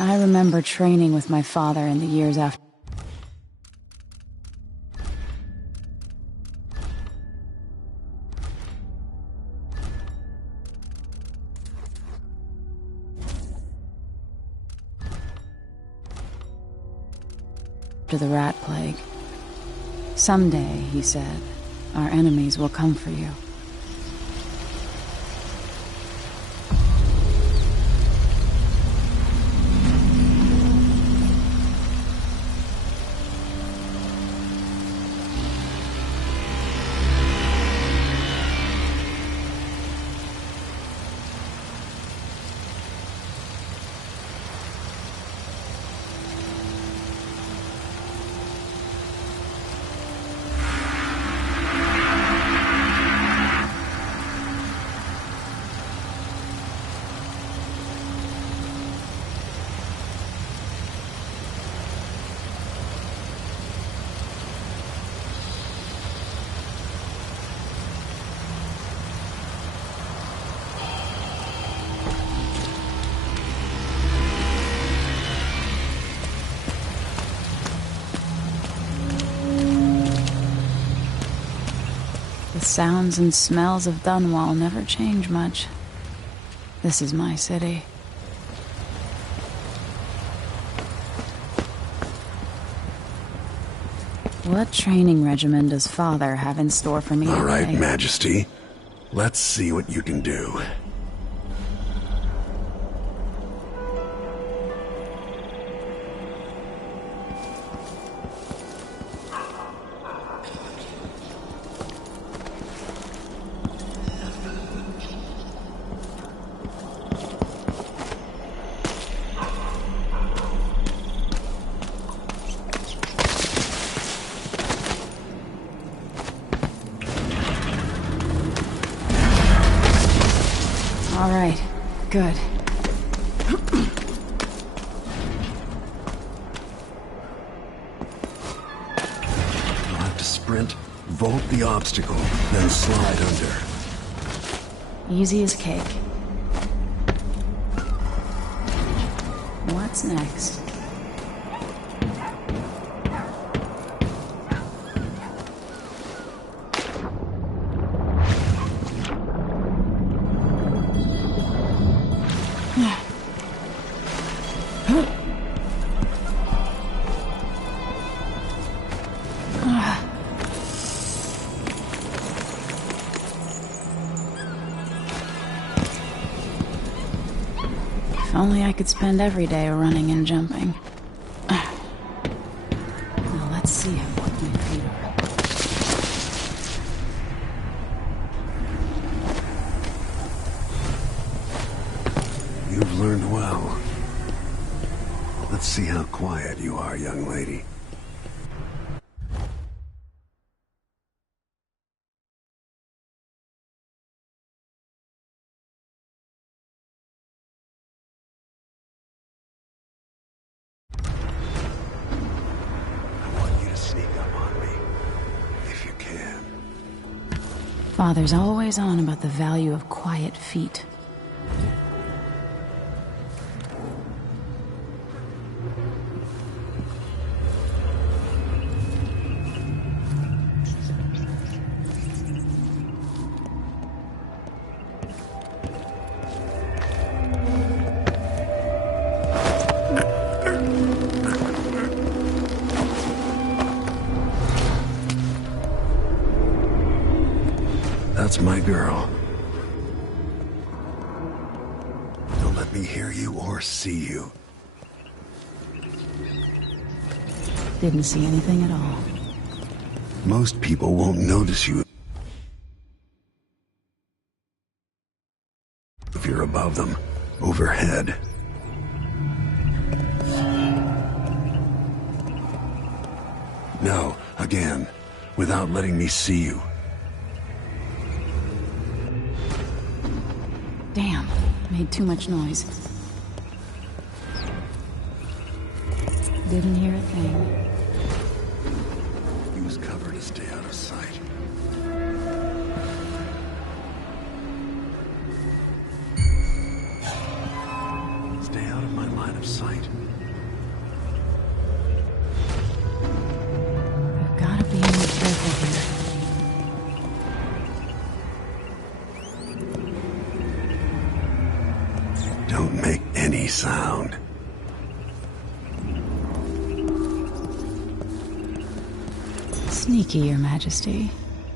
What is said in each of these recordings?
I remember training with my father in the years after the rat plague. Someday, he said, our enemies will come for you. The sounds and smells of Dunwall never change much. This is my city. What training regimen does Father have in store for me today? All right, Majesty. Let's see what you can do. All right, good. You'll have to sprint, vault the obstacle, then slide under. Easy as cake. What's next? If only I could spend every day running and jumping. Now let's see how quick my feet are. You've learned well. Let's see how quiet you are, young lady. Father's always on about the value of quiet feet. That's my girl. Don't let me hear you or see you. Didn't see anything at all. Most people won't notice you if you're above them, overhead. No, again, without letting me see you. Damn, made too much noise. Didn't hear a thing. Use cover to stay out of sight. Stay out of my line of sight. sight? I've gotta be more careful here. Don't make any sound. Sneaky, Your Majesty.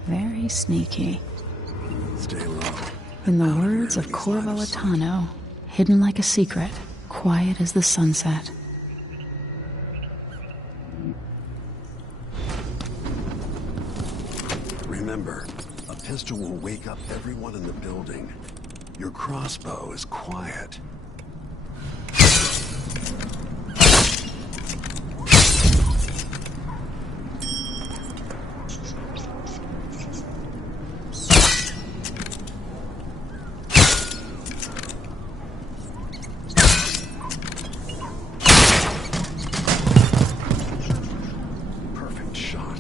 Very sneaky. Stay low. In the Out of your words of enemy's line of sight. Corvo, hidden like a secret, quiet as the sunset. Remember, a pistol will wake up everyone in the building. Your crossbow is quiet. Perfect shot.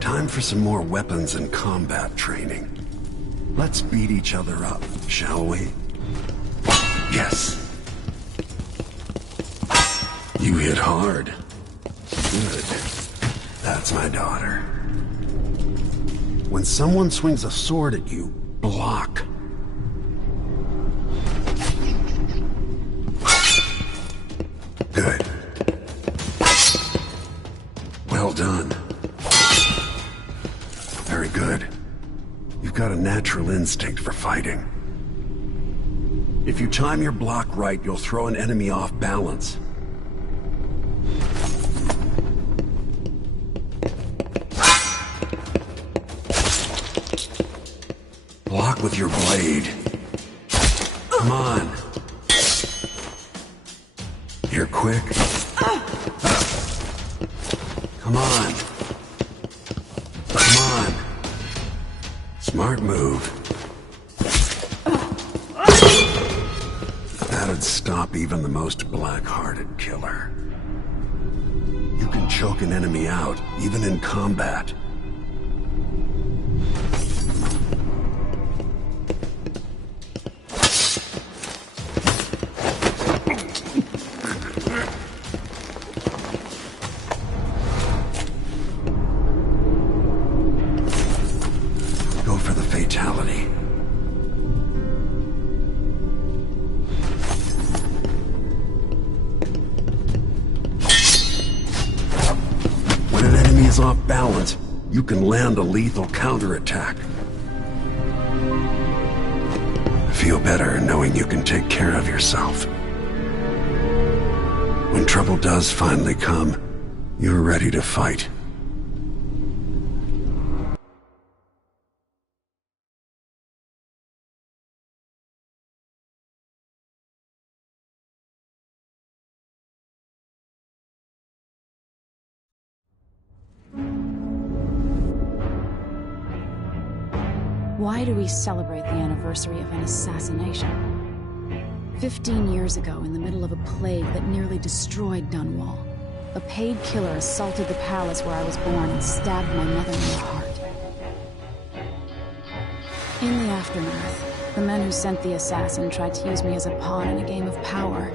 Time for some more weapons and combat training. Let's beat each other up, shall we? Yes. You hit hard. Good. That's my daughter. When someone swings a sword at you, block. Good. Well done. Very good. You've got a natural instinct for fighting. If you time your block right, you'll throw an enemy off balance. Block with your blade. Come on. You're quick. Come on. Come on. Smart move. That'd stop even the most black-hearted killer. You can choke an enemy out, even in combat. Go for the fatality. When an enemy is off balance, you can land a lethal counterattack. Feel better knowing you can take care of yourself. When trouble does finally come, you're ready to fight. Why do we celebrate the anniversary of an assassination? 15 years ago, in the middle of a plague that nearly destroyed Dunwall, a paid killer assaulted the palace where I was born and stabbed my mother in the heart. In the aftermath, the men who sent the assassin tried to use me as a pawn in a game of power.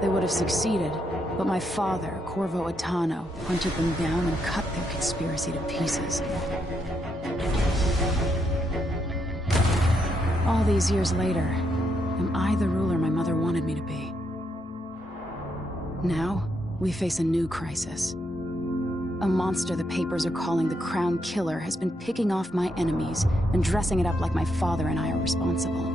They would have succeeded, but my father, Corvo Attano, hunted them down and cut their conspiracy to pieces. All these years later, am I the ruler my mother wanted me to be? Now, we face a new crisis. A monster the papers are calling the Crown Killer has been picking off my enemies and dressing it up like my father and I are responsible.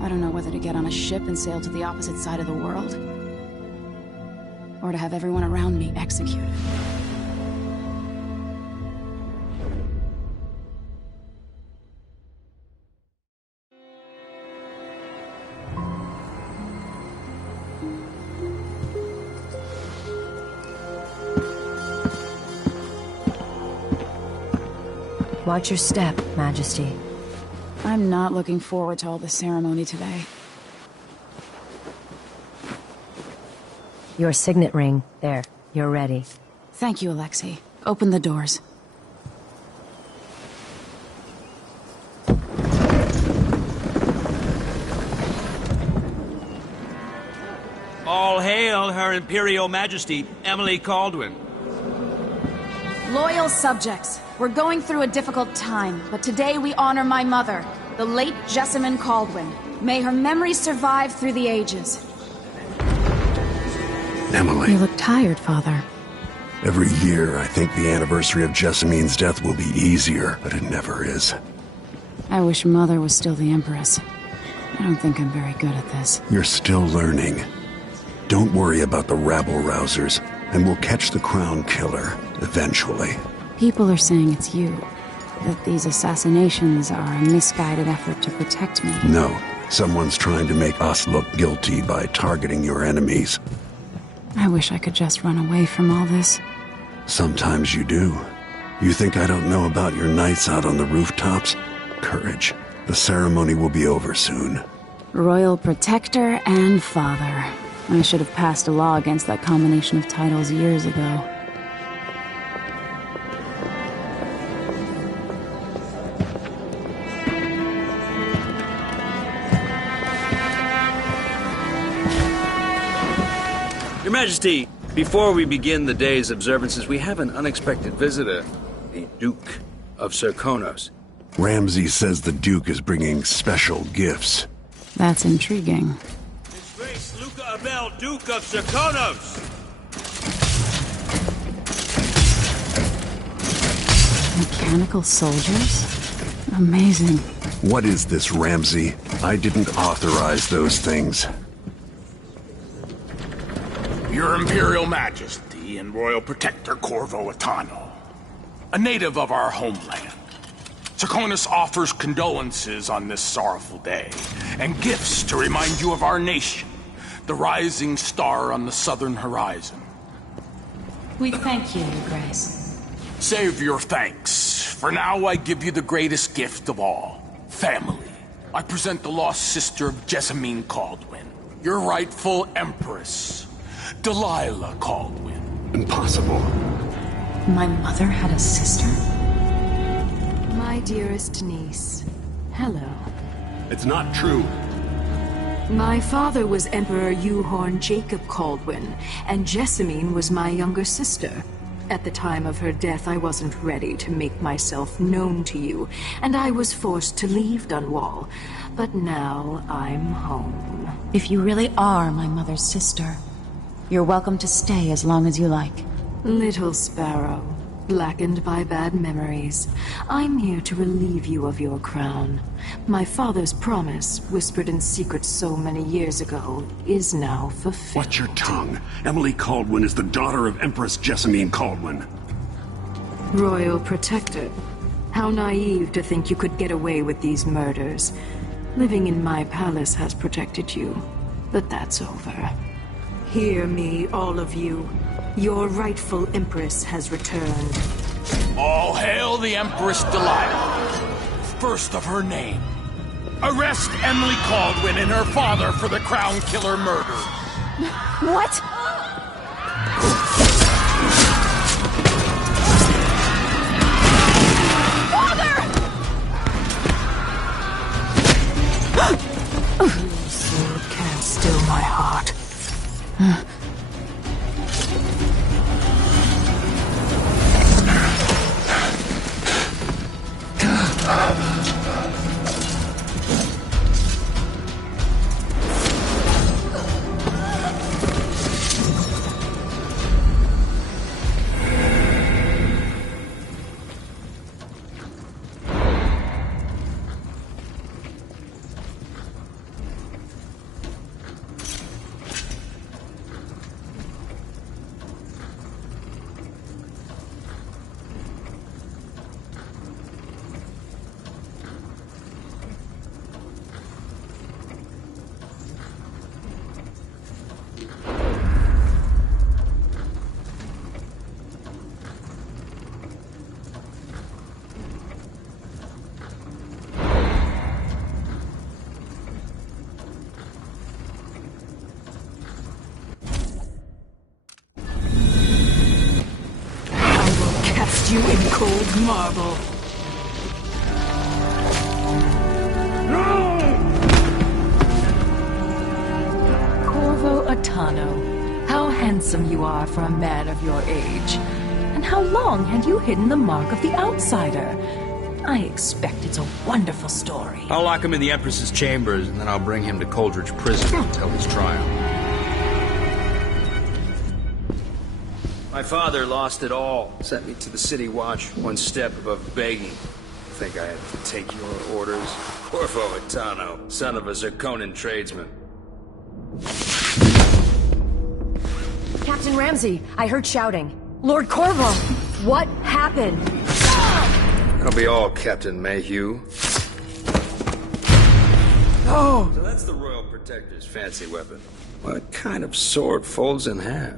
I don't know whether to get on a ship and sail to the opposite side of the world, or to have everyone around me executed. Watch your step, Majesty. I'm not looking forward to all the ceremony today. Your signet ring. There, you're ready. Thank you, Alexei. Open the doors. All hail Her Imperial Majesty, Emily Caldwin. Loyal subjects, we're going through a difficult time, but today we honor my mother, the late Jessamine Caldwin. May her memory survive through the ages. Emily. You look tired, Father. Every year, I think the anniversary of Jessamine's death will be easier, but it never is. I wish Mother was still the Empress. I don't think I'm very good at this. You're still learning. Don't worry about the rabble-rousers, and we'll catch the Crown Killer, eventually. People are saying it's you. That these assassinations are a misguided effort to protect me. No, someone's trying to make us look guilty by targeting your enemies. I wish I could just run away from all this. Sometimes you do. You think I don't know about your nights out on the rooftops? Courage. The ceremony will be over soon. Royal Protector and Father. I should have passed a law against that combination of titles years ago. Your Majesty, before we begin the day's observances, we have an unexpected visitor, the Duke of Serkonos. Ramsay says the Duke is bringing special gifts. That's intriguing. His Grace Luca Abel, Duke of Serkonos! Mechanical soldiers? Amazing. What is this, Ramsay? I didn't authorize those things. Your Imperial Majesty and Royal Protector Corvo Attano, a native of our homeland. Serkonos offers condolences on this sorrowful day, and gifts to remind you of our nation, the rising star on the southern horizon. We thank you, Your Grace. Save your thanks. For now, I give you the greatest gift of all, family. I present the lost sister of Jessamine Caldwin, your rightful Empress, Delilah Caldwin. Impossible. My mother had a sister? My dearest niece, hello. It's not true. My father was Emperor Yuhorn Jacob Caldwin, and Jessamine was my younger sister. At the time of her death, I wasn't ready to make myself known to you, and I was forced to leave Dunwall. But now I'm home. If you really are my mother's sister, you're welcome to stay as long as you like. Little sparrow, blackened by bad memories, I'm here to relieve you of your crown. My father's promise, whispered in secret so many years ago, is now fulfilled. Watch your tongue. Emily Caldwin is the daughter of Empress Jessamine Caldwin. Royal Protector, how naive to think you could get away with these murders. Living in my palace has protected you, but that's over. Hear me, all of you. Your rightful Empress has returned. All hail the Empress Delilah, first of her name. Arrest Emily Caldwin and her father for the Crown Killer murder. What? Sword can't still my heart. You in cold marble. Corvo Atano, how handsome you are for a man of your age. And how long had you hidden the mark of the outsider? I expect it's a wonderful story. I'll lock him in the Empress's chambers, and then I'll bring him to Coldridge Prison until his trial. My father lost it all. Sent me to the City Watch, one step above begging. Think I had to take your orders? Corvo Atano, son of a Zirconan tradesman. Captain Ramsey, I heard shouting. Lord Corvo, what happened? That'll be all, Captain Mayhew. Oh! So that's the Royal Protector's fancy weapon. What kind of sword folds in half?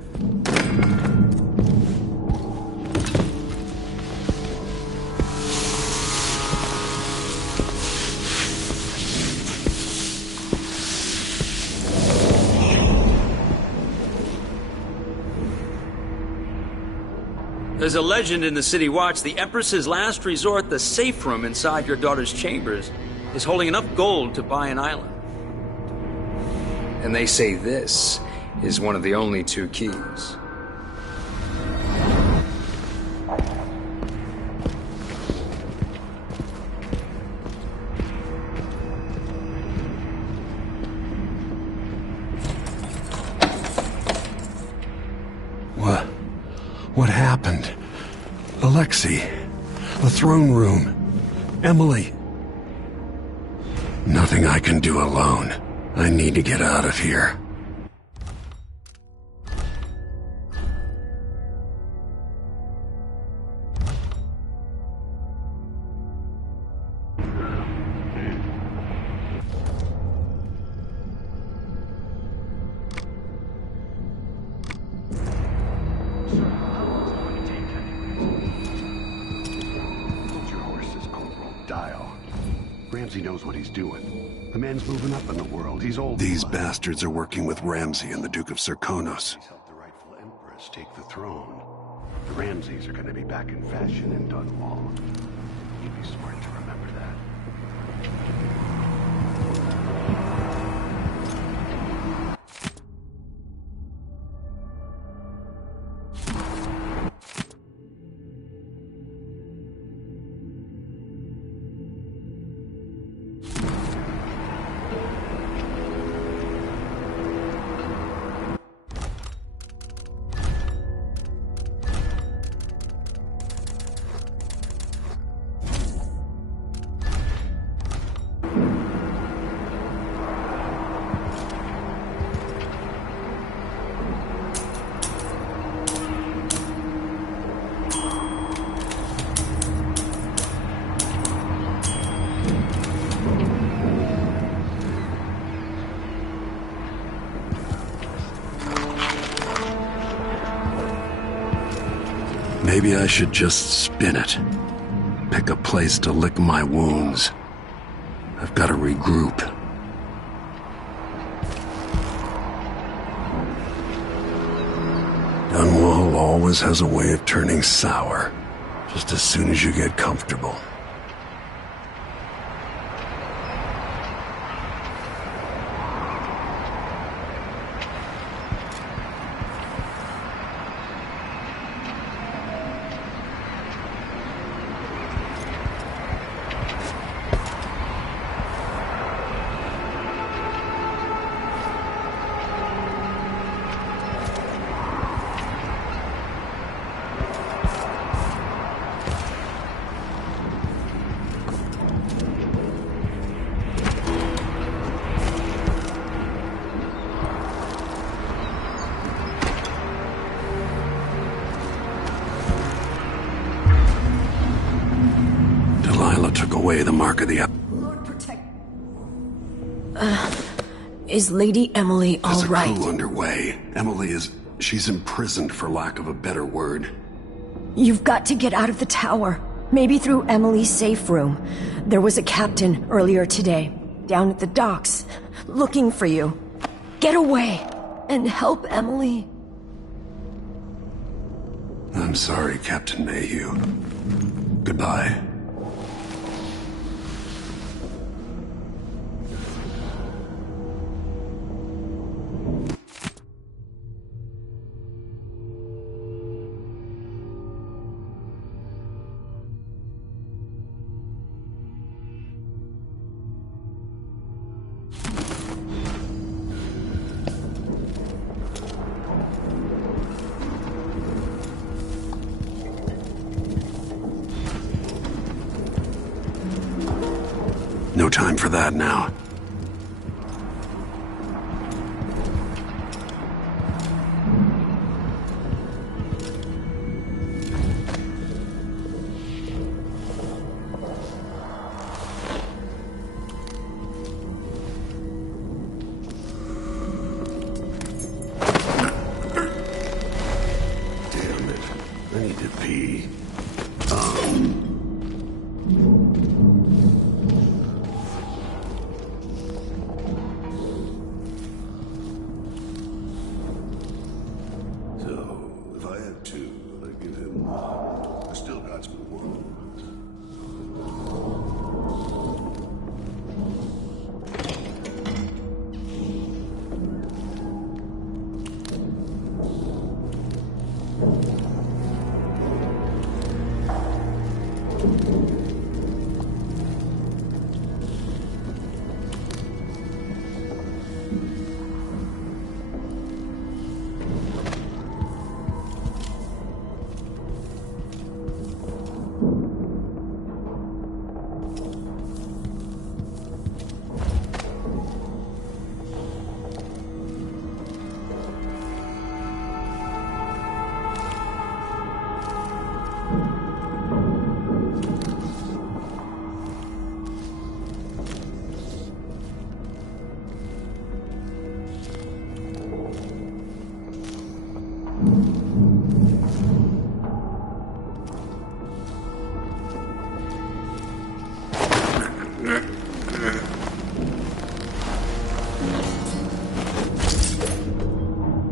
There's a legend in the City Watch. The Empress's last resort, the safe room inside your daughter's chambers, is holding enough gold to buy an island. And they say this is one of the only two keys. What happened? Alexei, the throne room, Emily. Nothing I can do alone. I need to get out of here. Ramsey knows what he's doing. The man's moving up in the world. He's old. These bastards are working with Ramsey and the Duke of Serkonos. He's helped the rightful Empress take the throne. The Ramseys are going to be back in fashion in Dunwall. You'd be smart to remember that. Maybe I should just spin it. Pick a place to lick my wounds. I've got to regroup. Dunwall always has a way of turning sour, just as soon as you get comfortable. Took away the mark of the... Lord protect... is Lady Emily all right? There's a coup underway. Emily is... she's imprisoned, for lack of a better word. You've got to get out of the tower. Maybe through Emily's safe room. There was a captain earlier today, down at the docks, looking for you. Get away, and help Emily. I'm sorry, Captain Mayhew. Goodbye. No time for that now. Damn it. I need to pee.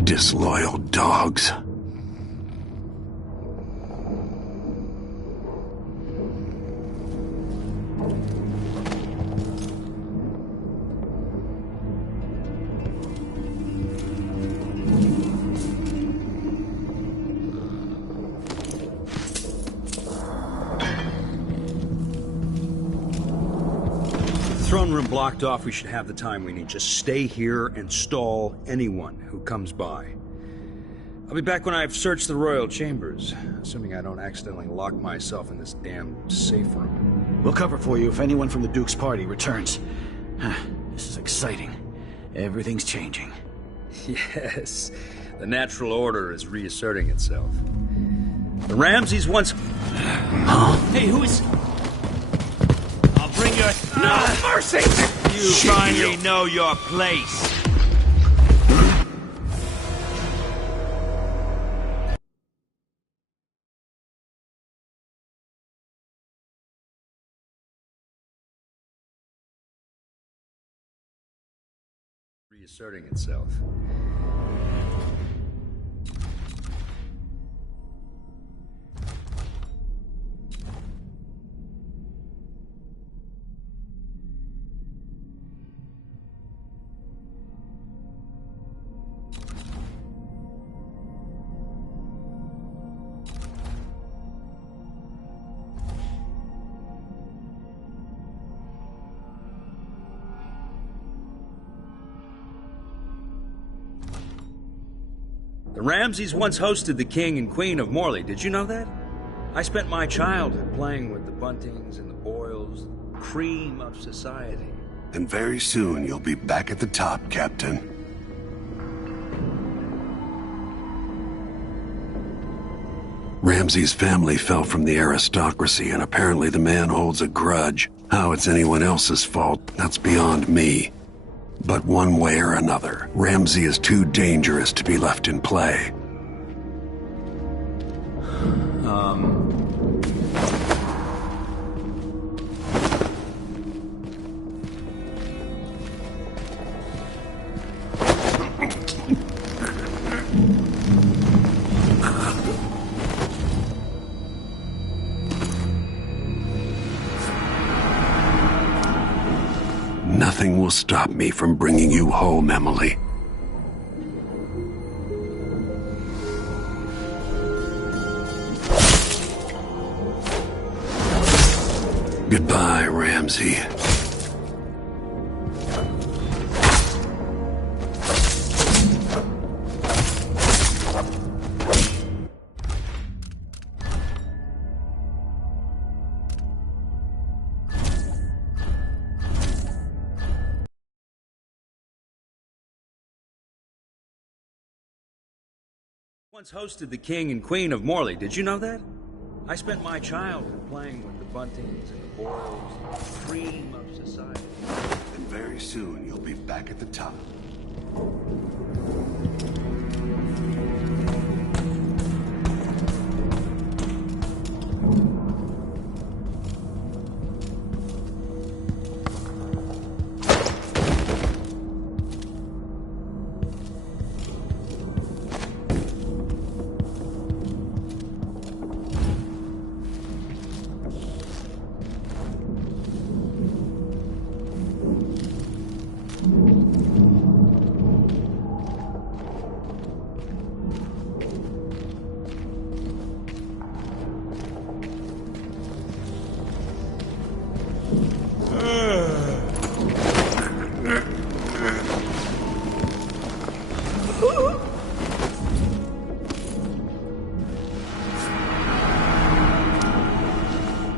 Disloyal dogs. Throne room blocked off, we should have the time we need. Just stay here and stall anyone who comes by. I'll be back when I've searched the royal chambers, assuming I don't accidentally lock myself in this damn safe room. We'll cover for you if anyone from the Duke's party returns. This is exciting. Everything's changing. Yes, the natural order is reasserting itself. The Ramses once... Huh? Hey, who is... I'll bring your... No mercy! You finally know your place. reasserting itself. The Ramseys once hosted the King and Queen of Morley. Did you know that? I spent my childhood playing with the Buntings and the Boyles, the cream of society. And very soon you'll be back at the top, Captain. Ramsey's family fell from the aristocracy, and apparently the man holds a grudge. How it's anyone else's fault, that's beyond me. But one way or another, Ramsey is too dangerous to be left in play. Nothing will stop me from bringing you home, Emily. Goodbye, Ramsey. Once hosted the King and Queen of Morley. Did you know that? I spent my childhood playing with the Buntings and the Boyles, the cream of society. And very soon you'll be back at the top.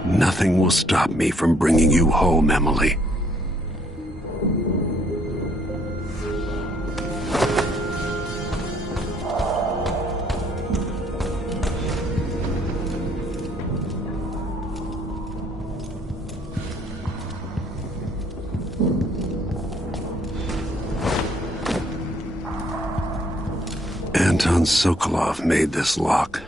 Nothing will stop me from bringing you home, Emily. Anton Sokolov made this lock.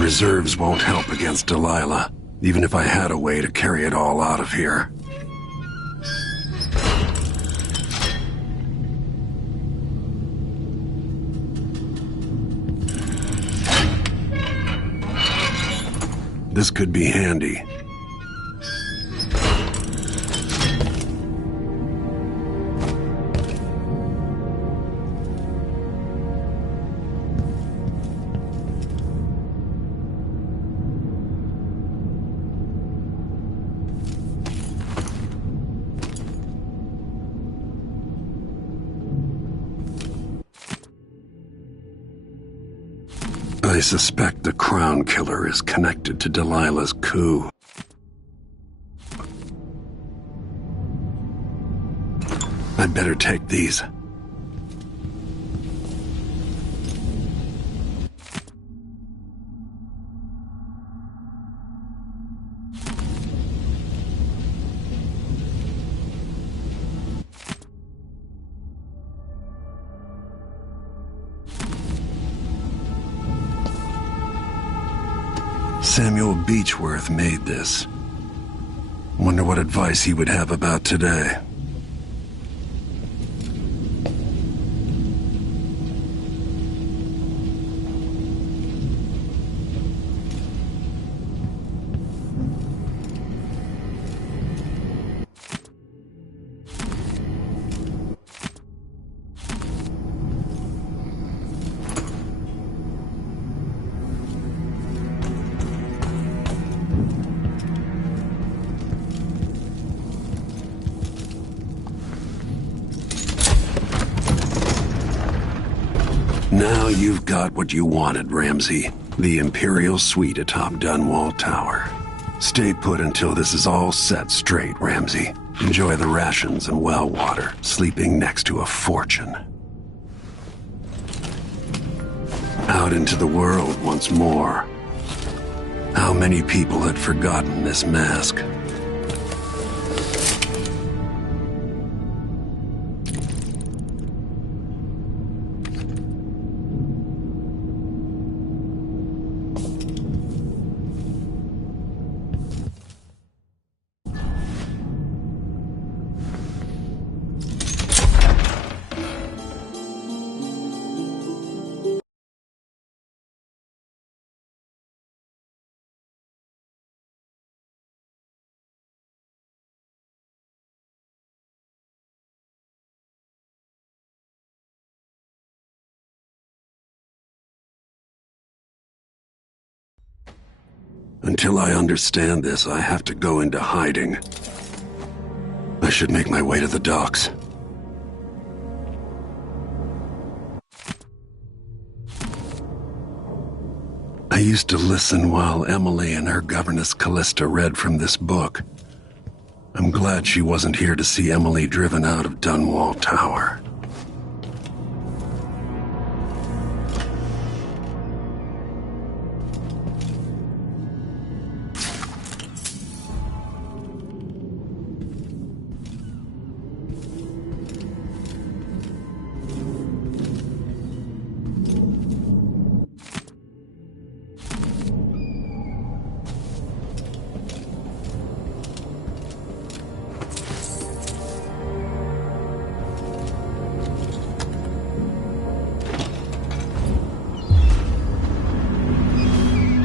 Reserves won't help against Delilah, even if I had a way to carry it all out of here. This could be handy. I suspect the Crown Killer is connected to Delilah's coup. I'd better take these. Samuel Beechworth made this. Wonder what advice he would have about today. Now you've got what you wanted, Ramsey. The Imperial Suite atop Dunwall Tower. Stay put until this is all set straight, Ramsey. Enjoy the rations and well water, sleeping next to a fortune. Out into the world once more. How many people had forgotten this mask? Until I understand this, I have to go into hiding. I should make my way to the docks. I used to listen while Emily and her governess Callista read from this book. I'm glad she wasn't here to see Emily driven out of Dunwall Tower.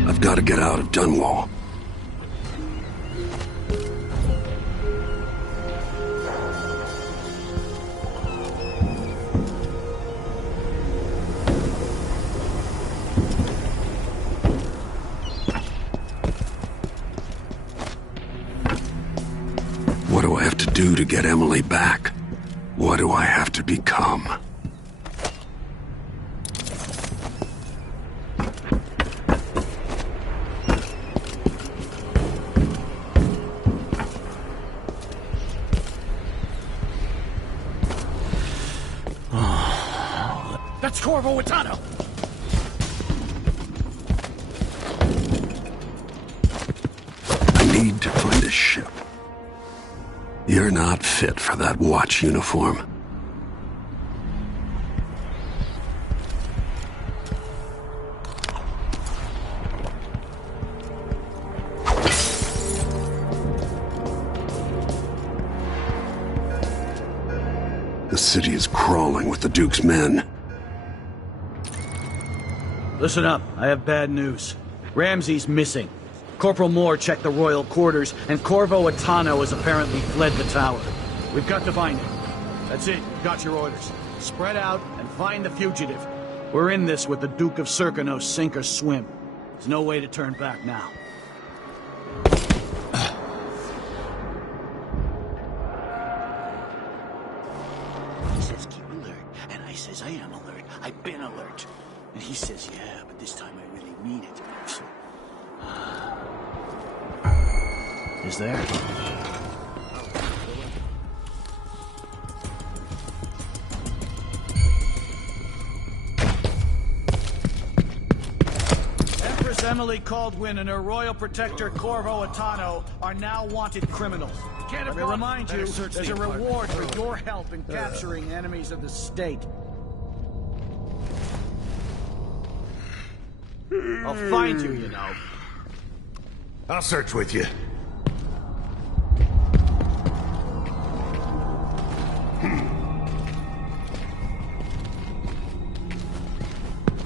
I've got to get out of Dunwall. What do I have to do to get Emily back? What do I have to become? That's Corvo Atano! I need to find a ship. You're not fit for that watch uniform. The city is crawling with the Duke's men. Listen up, I have bad news. Ramsey's missing. Corporal Moore checked the royal quarters, and Corvo Atano has apparently fled the tower. We've got to find him. That's it, you've got your orders. Spread out and find the fugitive. We're in this with the Duke of Serkino, sink or swim. There's no way to turn back now. He says keep alert, and I says I am alert. I've been alert. And he says, yeah, but this time I really mean it. Is there? Empress Emily Caldwin and her royal protector Corvo Atano are now wanted criminals. Let me remind you, there's a reward for your help in capturing enemies of the state. I'll find you, you know. I'll search with you.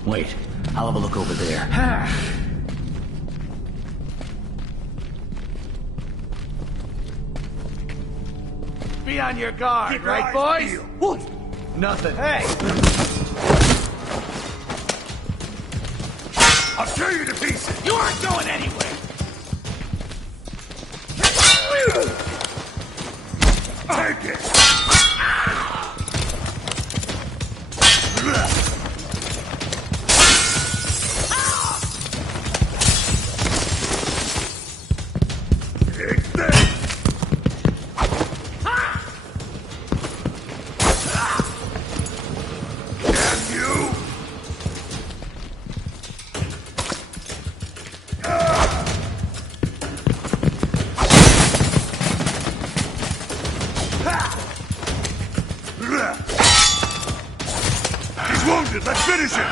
Wait, I'll have a look over there. Be on your guard, right, boys? What? Nothing. Hey! I'll tear you to pieces! You aren't going anywhere! Take it! Take this! Damn you! He's wounded! Let's finish him!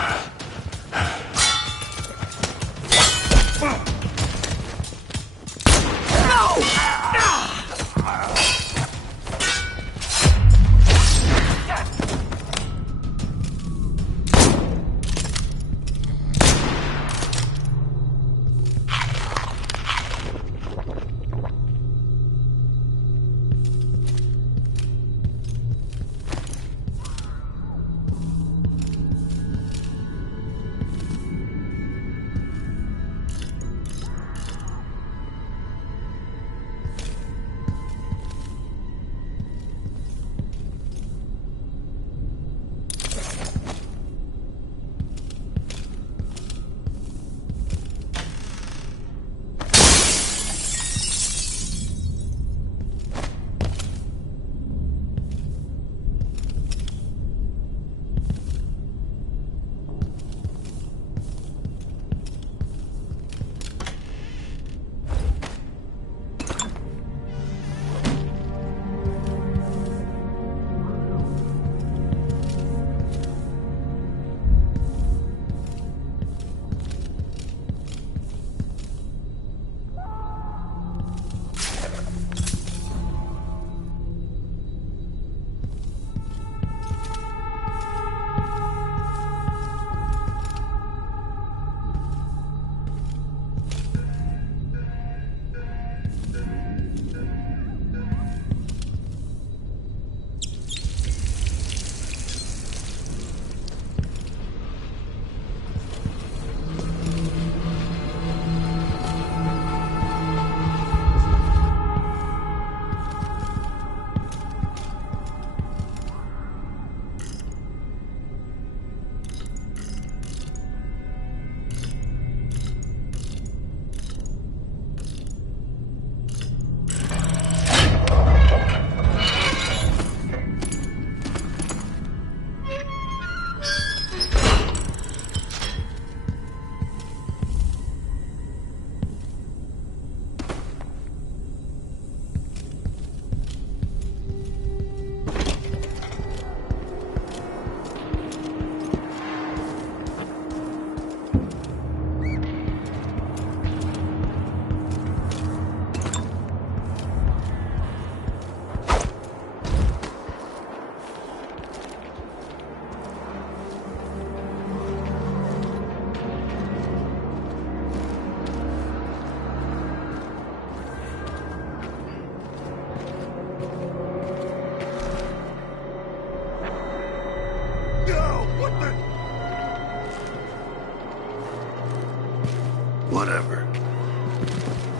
Whatever.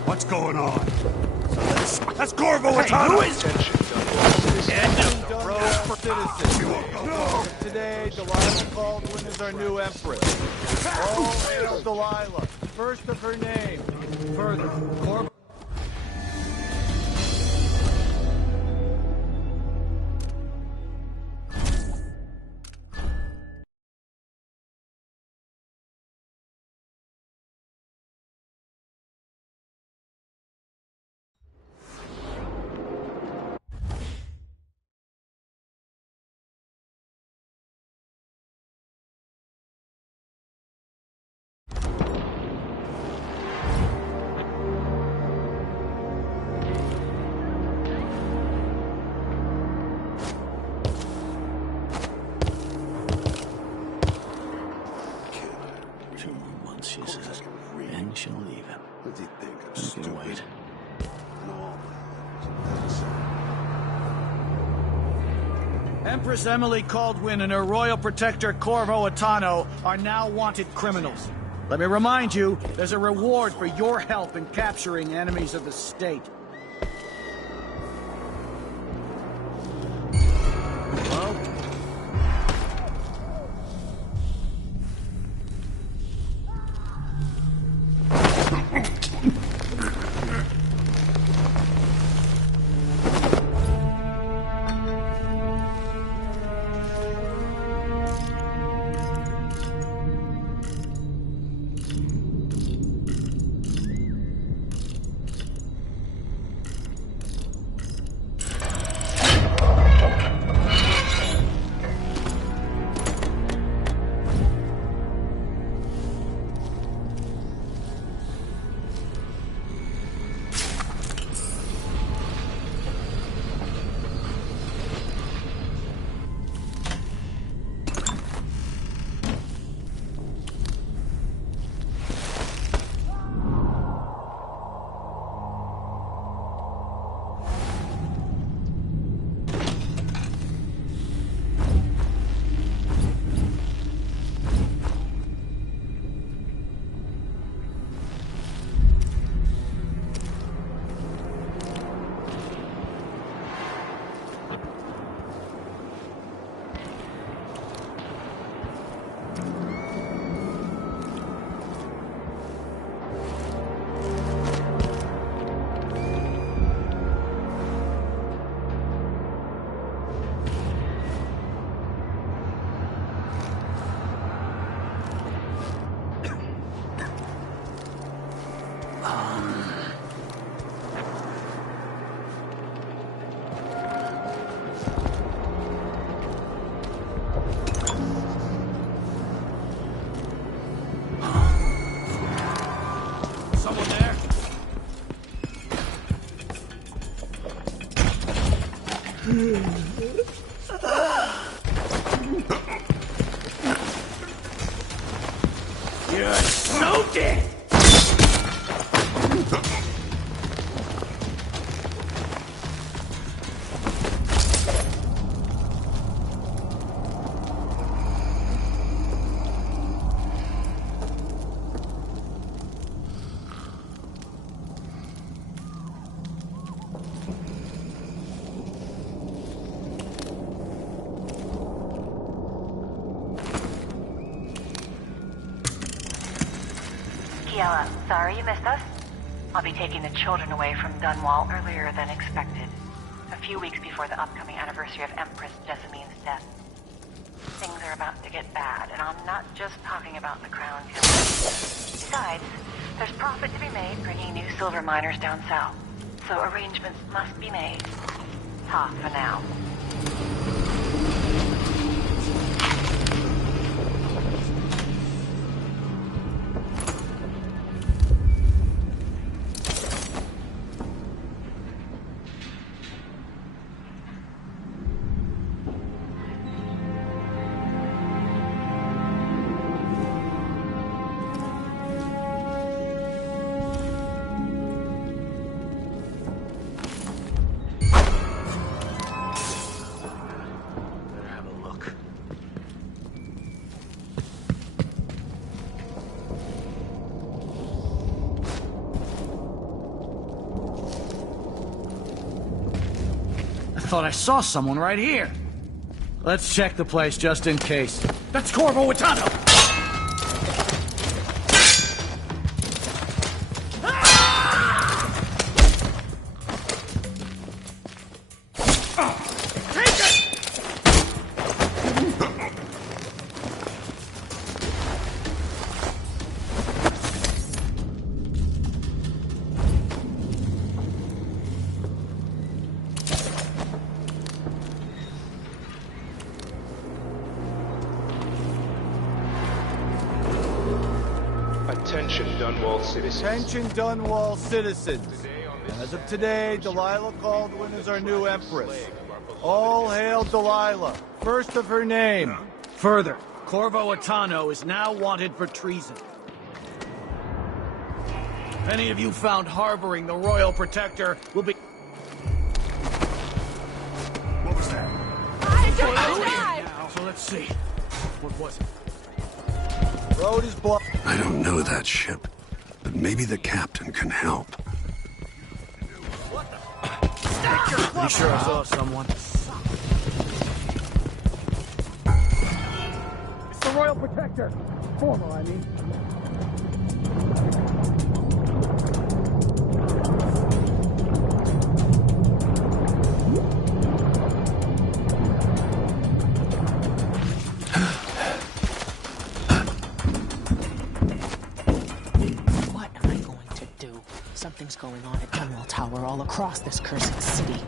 What's going on? That's Corvo Atano! Who is it? Today, Delilah Baldwin is our new empress. All hail Delilah, first of her name. Further, Corvo... Empress Emily Caldwin and her royal protector Corvo Attano are now wanted criminals. Let me remind you, there's a reward for your help in capturing enemies of the state. Hello? You're so dead! Sorry you missed us. I'll be taking the children away from Dunwall earlier than expected. A few weeks before the upcoming anniversary of Empress Jessamine's death. Things are about to get bad, and I'm not just talking about the Crown Jewel. Besides, there's profit to be made bringing new silver miners down south. So arrangements must be made. Ta for now. I thought I saw someone right here. Let's check the place just in case. That's Corvo Attano! Attention, Dunwall citizens. Attention, Dunwall citizens. As of today, Delilah Caldwin is our new Empress. All hail Delilah, first of her name. Further, Corvo Attano is now wanted for treason. Any of you found harboring the Royal Protector will be... What was that? So let's see. What was it? Road is blocked. I don't know that ship, but maybe the captain can help. Pretty sure I saw someone. It's the Royal Protector. Formal, I mean. What am I going to do? Something's going on at Dunwall Tower all across this cursed city.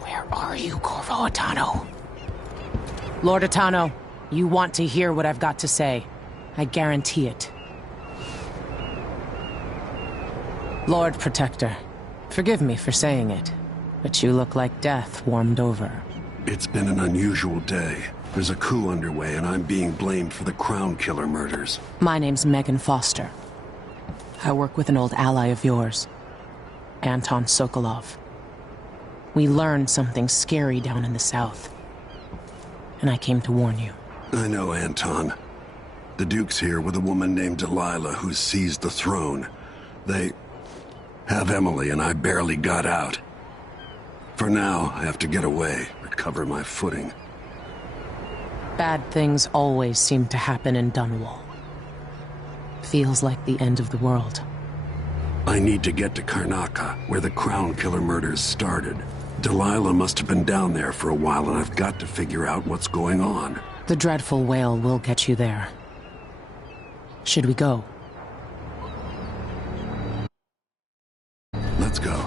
Where are you, Corvo Attano? Lord Attano, you want to hear what I've got to say. I guarantee it. Lord Protector, forgive me for saying it, but you look like death warmed over. It's been an unusual day. There's a coup underway, and I'm being blamed for the Crown Killer murders. My name's Megan Foster. I work with an old ally of yours, Anton Sokolov. We learned something scary down in the south, and I came to warn you. I know Anton. The Duke's here with a woman named Delilah who's seized the throne. They have Emily, and I barely got out. For now, I have to get away, recover my footing. Bad things always seem to happen in Dunwall. Feels like the end of the world. I need to get to Karnaca, where the Crown Killer murders started. Delilah must have been down there for a while, and I've got to figure out what's going on. The dreadful whale will get you there. Should we go? Let's go.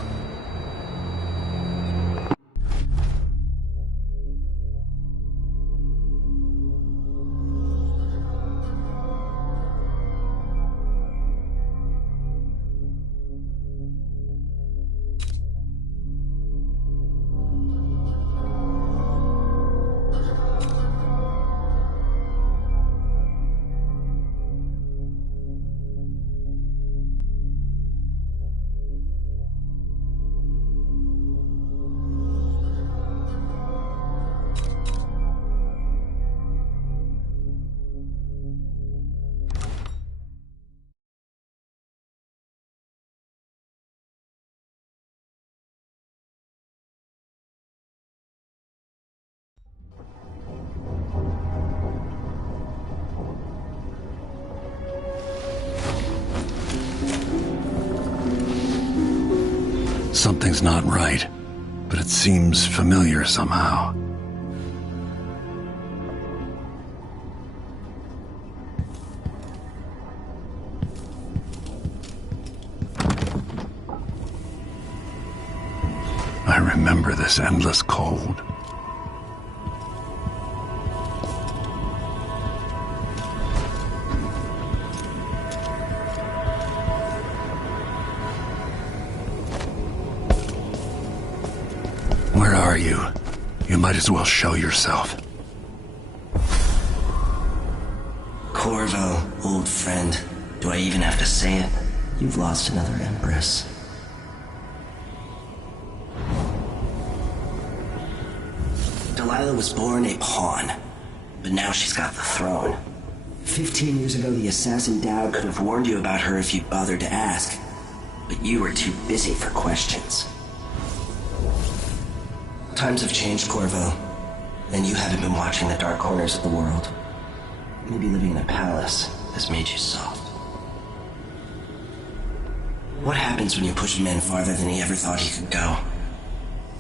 Something's not right, but it seems familiar somehow. I remember this endless cold. Where are you? You might as well show yourself. Corvo, old friend. Do I even have to say it? You've lost another Empress. Delilah was born a pawn, but now she's got the throne. 15 years ago, the assassin Dowd could have warned you about her if you'd bothered to ask, but you were too busy for questions. Times have changed, Corvo, and you haven't been watching the dark corners of the world. Maybe living in a palace has made you soft. What happens when you push a man farther than he ever thought he could go?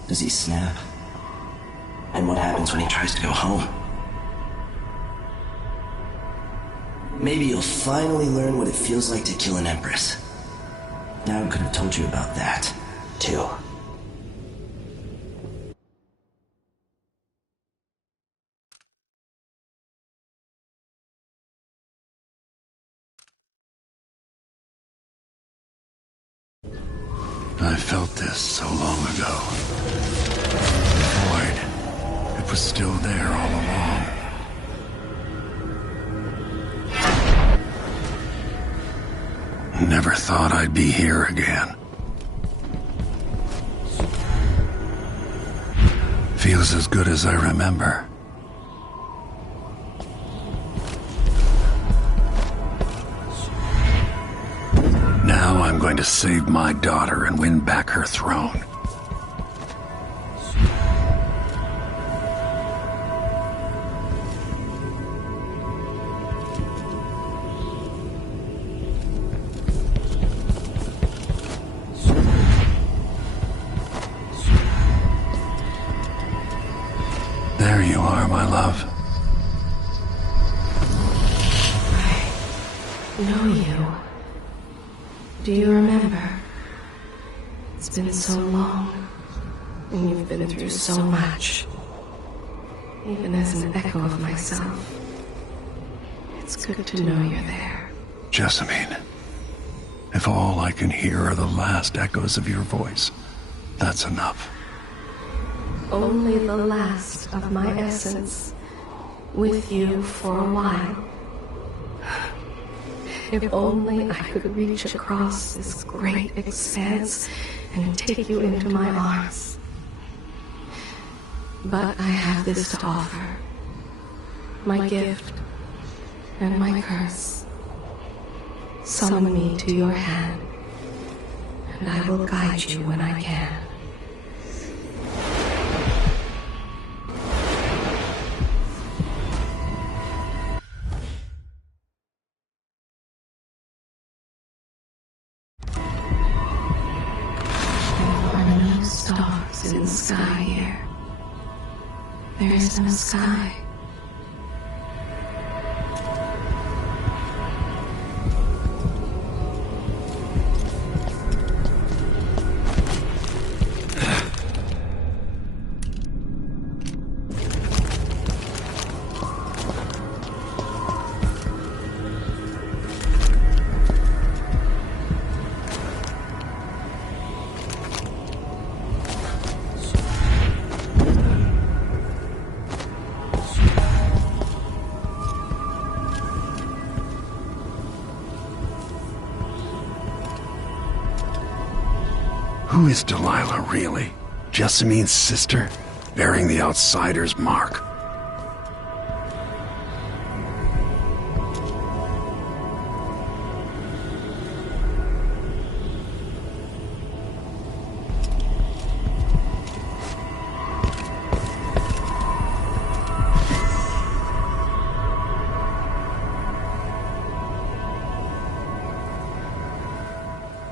Does he snap? And what happens when he tries to go home? Maybe you'll finally learn what it feels like to kill an Empress. Dowd could have told you about that, too. I felt this so long ago. The void. It was still there all along. Never thought I'd be here again. feels as good as I remember. Now I'm going to save my daughter and win back her throne. There you are, my love. I know you. Do you remember? It's been so long, and you've been through so much. Even as an echo of myself, it's good to know you're there. Jessamine, if all I can hear are the last echoes of your voice, that's enough. Only the last of my essence, with you for a while. If only I could reach across this great expanse and take you into my arms. But I have this to offer. My gift and my curse. Summon me to your hand, and I will guide you when I can. Stars in the sky here. There isn't a sky. Who is Delilah, really? Jessamine's sister? Bearing the outsider's mark.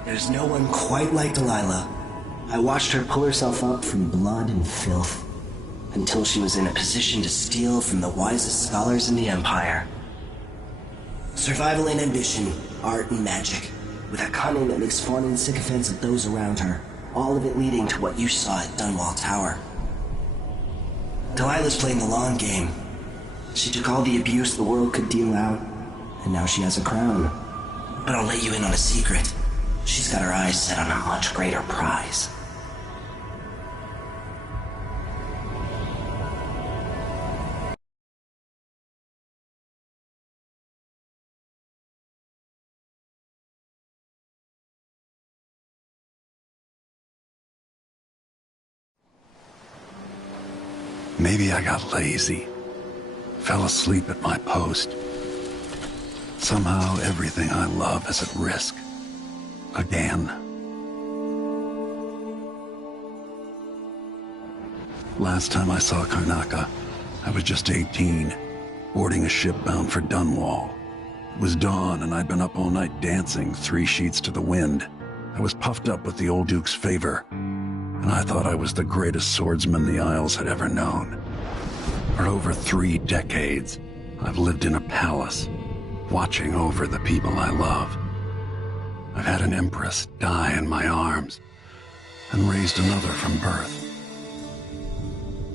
There's no one quite like Delilah. I watched her pull herself up from blood and filth, until she was in a position to steal from the wisest scholars in the Empire. Survival and ambition, art and magic, with a cunning that makes fun and sycophants of those around her, all of it leading to what you saw at Dunwall Tower. Delilah's playing the long game. She took all the abuse the world could deal out, and now she has a crown. But I'll let you in on a secret. She's got her eyes set on a much greater prize. Maybe I got lazy. Fell asleep at my post. Somehow everything I love is at risk. Again. Last time I saw Karnaca, I was just 18, boarding a ship bound for Dunwall. It was dawn and I'd been up all night dancing 3 sheets to the wind. I was puffed up with the old Duke's favor, and I thought I was the greatest swordsman the Isles had ever known. For over 3 decades, I've lived in a palace, watching over the people I love. I've had an empress die in my arms, and raised another from birth.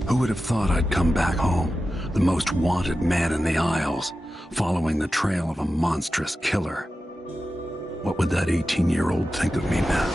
Who would have thought I'd come back home, the most wanted man in the Isles, following the trail of a monstrous killer? What would that 18-year-old think of me now?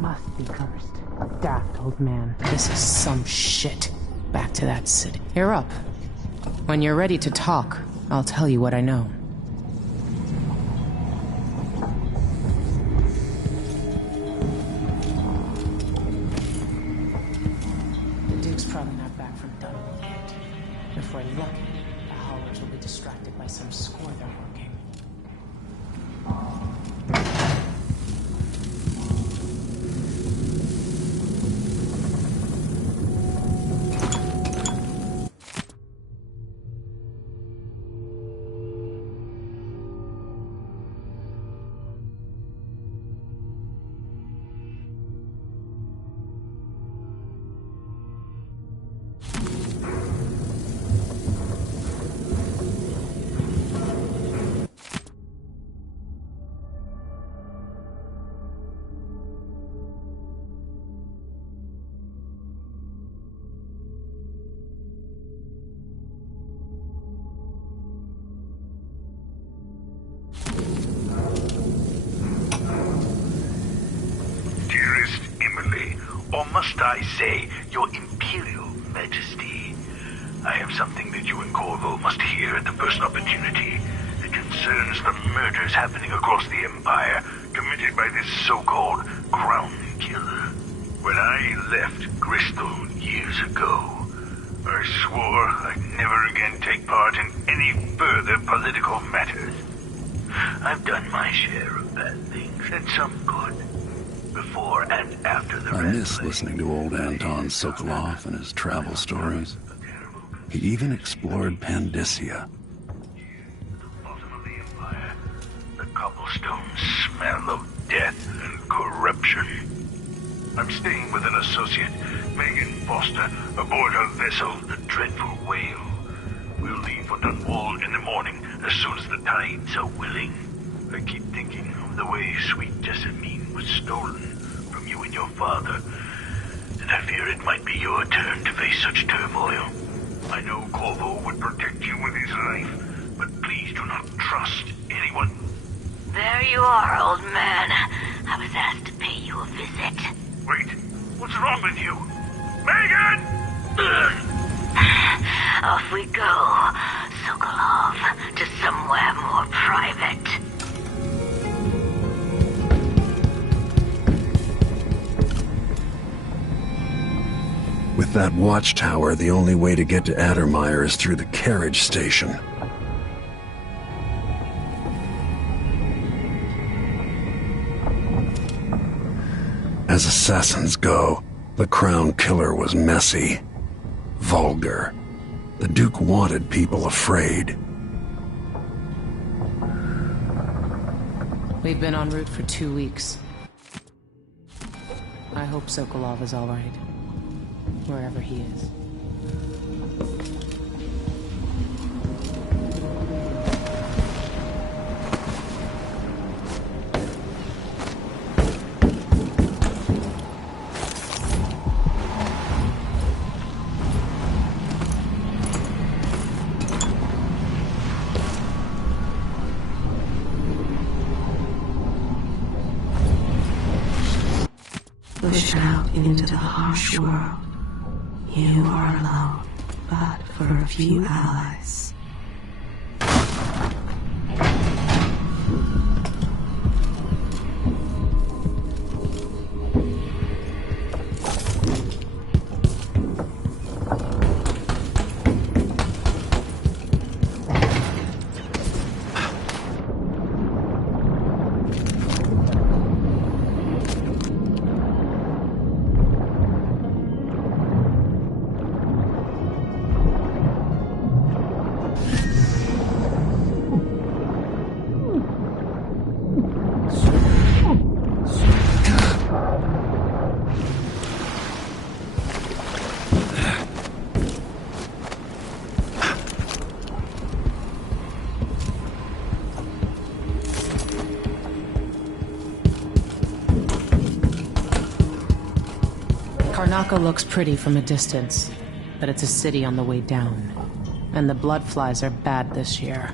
Must be cursed. Daft old man. This is some shit. Back to that city. You're up. When you're ready to talk, I'll tell you what I know. The Duke's probably not back from Dunwall yet. If we're lucky, the Howlers will be distracted by some score they're working. Or must I say, Your Imperial Majesty? I have something that you and Corvo must hear at the first opportunity. It concerns the murders happening across the Empire, committed by this so-called Crown Killer. When I left Bristol years ago, I swore I'd never again take part in any further political matters. I've done my share of bad things, and some good. Before and after the I miss listening to old Anton Sokolov and his travel stories. He even explored Pandyssia. The cobblestone smell of death and corruption. I'm staying with an associate, Megan Foster, aboard her vessel, the Dreadful Whale. We'll leave for Dunwall in the morning, as soon as the tides are willing. I keep thinking of the way sweet Jessamine was stolen from you and your father, and I fear it might be your turn to face such turmoil. I know Corvo would protect you with his life, but please do not trust anyone. There you are, old man. I was asked to pay you a visit. Wait, what's wrong with you? Megan! Off we go, Sokolov, to somewhere more private. With that watchtower, the only way to get to Addermeyer is through the carriage station. As assassins go, the Crown Killer was messy, vulgar. The Duke wanted people afraid. We've been en route for 2 weeks. I hope Sokolov is all right, wherever he is. Pushed out into the harsh world, you are alone, but for a few allies. Karnaca looks pretty from a distance, but it's a city on the way down. And the bloodflies are bad this year.